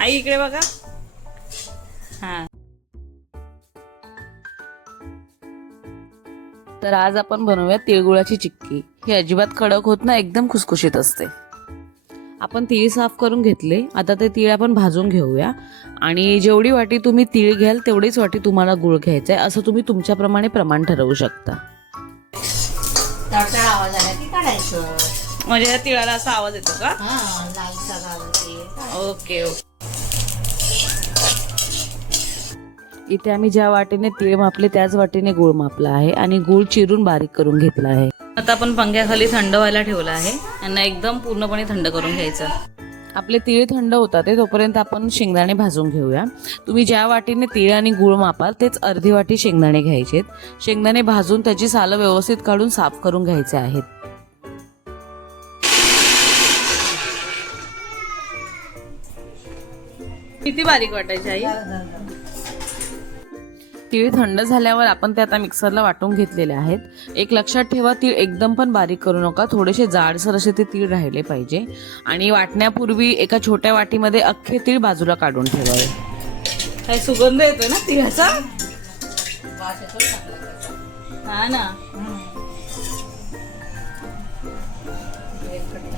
आई इकडे बघा. हा. तर आज आपण बनवूया तिळगुळाची चिक्की. ही अजिबात कडक होत ना एकदम खुसखुशीत असते. आपण तीळ साफ करून घेतले. आता ते तीळ आपण भाजून घेऊया. आणि जेवढी वाटी तुम्ही तीळ घ्याल तेवढीच वाटी तुम्हाला गुळ घ्यायचा आहे असं तुम्ही तुमच्याप्रमाणे प्रमाण ठरवू शकता. तडतड आवाज आला की काढायचं. म्हणजे त्या तिळाला असा आवाज येतो का? हा ओके ओके. इथे आम्ही ज्या वाटीने तीळ मापले त्याच वाटीने गुळ मापला आहे आणि गुळ चिरून बारीक करून घेतला आहे. आता आपण पंख्याखाली थंड व्हायला ठेवला आहे. यांना एकदम पूर्णपणे थंड करून घ्यायचं. आपले तीळ थंड होतात ते तोपर्यंत आपण शेंगदाणे भाजून घेऊया. तुम्ही ज्या वाटीने तीळ आणि गुळ मापाल तेच अर्धी वाटी शेंगदाणे घ्यायचेत. शेंगदाणे भाजून त्याची सालं व्यवस्थित काढून साफ करून घ्यायचे आहेत. किती बारीक वाटायची आई? तीळ थंड झाल्यावर आपण ते आता मिक्सरला वाटून घेतलेले आहेत. एक लक्षात ठेवा तीळ एकदम पण बारीक करू नका. थोडेसे जाडसर असे ते तीळ राहिले पाहिजे. आणि वाटण्यापूर्वी एका छोट्या वाटीमध्ये अख्खे तीळ बाजूला काढून ठेवावे. काय सुगंध येतोय ना तिळाचा? हा ना.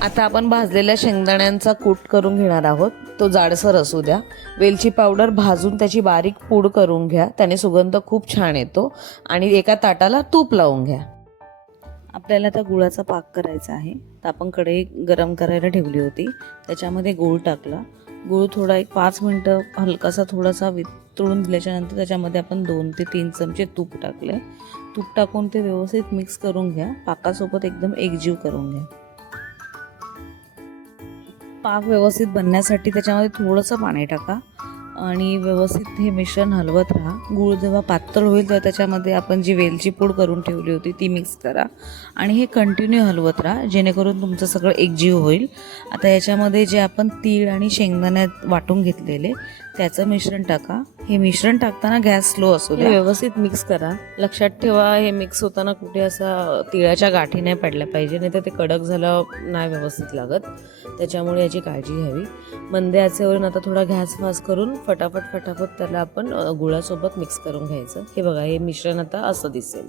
आता आपण भाजलेल्या शेंगदाण्यांचा कूट करून घेणार आहोत. तो जाडसर असू द्या. वेलची पावडर भाजून त्याची बारीक पूड करून घ्या. त्याने सुगंध खूप छान येतो. आणि एका ताटाला तूप लावून घ्या. आपल्याला आता गुळाचा पाक करायचा आहे. तर आपण कढई गरम करायला ठेवली होती. त्याच्यामध्ये गूळ टाकला. गूळ थोडा एक पाच मिनटं हलकासा थोडासा वितळून दिल्याच्यानंतर त्याच्यामध्ये आपण दोन ते तीन चमचे तूप टाकले. तूप टाकून ते व्यवस्थित मिक्स करून घ्या. पाकासोबत एकदम एकजीव करून घ्या. पाक व्यवस्थित बनण्यासाठी त्याच्यामध्ये थोडंसं पाणी टाका. आणि व्यवस्थित हे मिश्रण हलवत राहा. गूळ जेव्हा पातळ होईल तेव्हा त्याच्यामध्ये आपण जी वेलची पूड करून ठेवली होती ती मिक्स करा. आणि हे कंटिन्यू हलवत राहा. जेणेकरून तुमचं सगळं एकजीव होईल. आता याच्यामध्ये जे आपण तीळ आणि शेंगदाण्यात वाटून घेतलेले त्याचं मिश्रण टाका. हे मिश्रण टाकताना गॅस स्लो असू द्या. व्यवस्थित मिक्स करा. लक्षात ठेवा हे मिक्स होताना कुठे असा तिळाच्या गाठी नाही पडल्या पाहिजे नाही तर ते कडक झालं नाही व्यवस्थित लागत. त्याच्यामुळे याची काळजी घ्यावी. मंदे आचेवरून आता थोडा गॅस फास करून फटाफट फटाफट त्याला आपण गुळासोबत मिक्स करून घ्यायचं. हे बघा हे मिश्रण आता असं दिसेल.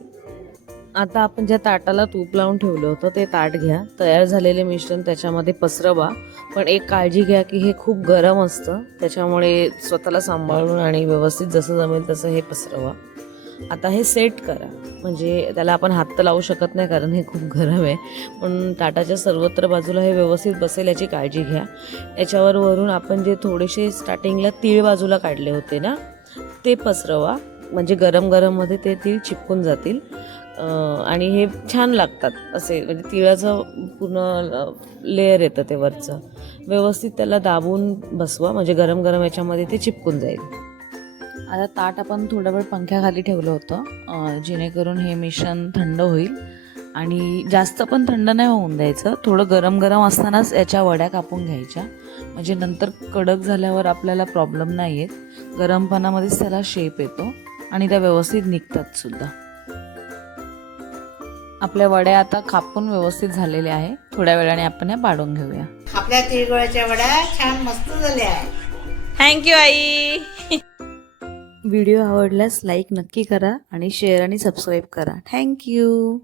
आता आपण ज्या ताटाला तूप लावून ठेवलं होतं ते ताट घ्या. तयार झालेले मिश्रण त्याच्यामध्ये पसरवा. पण एक काळजी घ्या की हे खूप गरम असतं. त्याच्यामुळे स्वतःला सांभाळून आणि व्यवस्थित जसं जमेल तसं हे पसरवा. आता हे सेट करा. म्हणजे त्याला आपण हात तर लावू शकत नाही कारण हे खूप गरम आहे. पण ताटाच्या सर्वत्र बाजूला हे व्यवस्थित बसेल याची काळजी घ्या. याच्यावर वरून आपण जे थोडेसे स्टार्टिंगला तीळ बाजूला काढले होते ना ते पसरवा. म्हणजे गरम गरममध्ये ते तीळ चिपकून जातील. आणि हे छान लागतात असे म्हणजे तिळाचं पूर्ण लेअर येतं ते वरचं. व्यवस्थित त्याला दाबून बसवा म्हणजे गरम गरम याच्यामध्ये ते चिपकून जाईल. आता ताट आपण थोडा वेळ पंख्याखाली ठेवलं होतं. जेणेकरून हे मिश्रण थंड होईल. आणि जास्त पण थंड नाही होऊन द्यायचं. थोडं गरम गरम असतानाच याच्या वड्या कापून घ्यायच्या. म्हणजे नंतर कडक झाल्यावर आपल्याला प्रॉब्लेम नाही आहेत गरमपणामध्येच त्याला शेप येतो. आणि त्या व्यवस्थित निघतात सुद्धा आपल्या वड्या आता कापून व्यवस्थित झालेल्या आहे. थोड्या वेळाने आपण या पाडून घेऊया. आपल्या तिळगुळाच्या वड्या छान मस्त झाल्या. थँक्यू आई. व्हिडिओ आवडल्यास लाईक नक्की करा आणि शेअर आणि सबस्क्राईब करा. थँक्यू